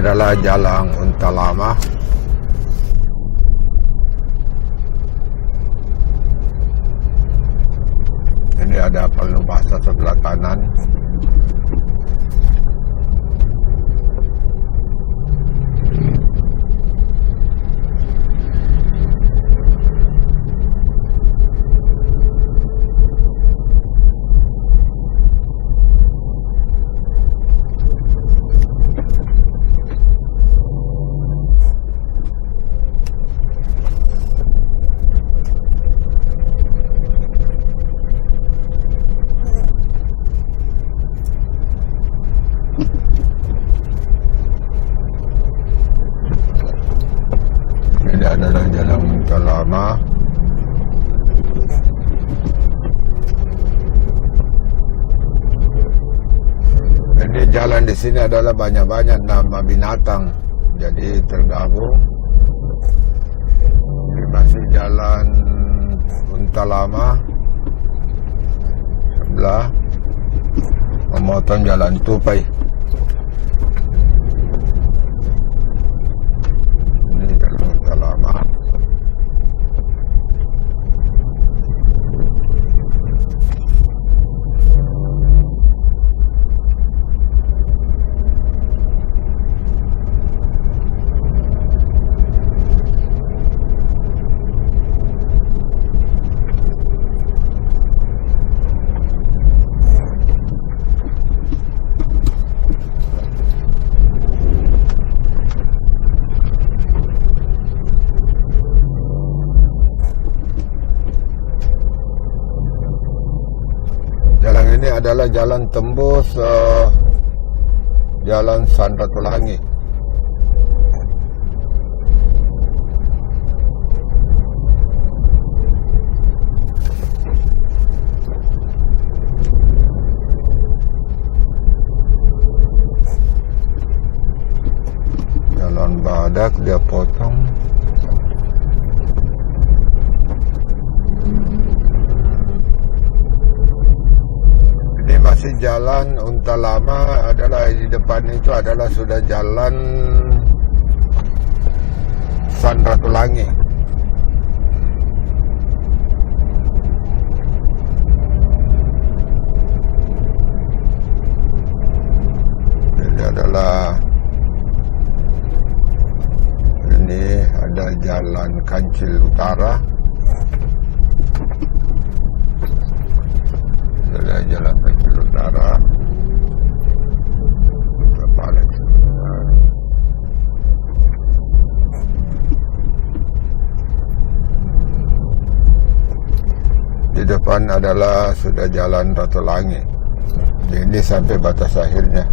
adalah Jalan Onta Lama. Ini ada Palu Basah sebelah kanan. Ini adalah Jalan Onta Lama. Ini jalan di sini adalah banyak-banyak nama binatang, jadi tergabung. Ini masih Jalan Onta Lama. Sebelah memotong Jalan Tupai. Lama. Jalan ini adalah jalan tembus Jalan Ratulangi. Jalan Badak dia potong. Masih Jalan Onta Lama, adalah di depan itu adalah sudah Jalan Ratulangi. Ini adalah ada Jalan Kancil Utara. Ada Jalan Kancil Utara. Di depan adalah sudah Jalan Ratulangi. Ini sampai batas akhirnya.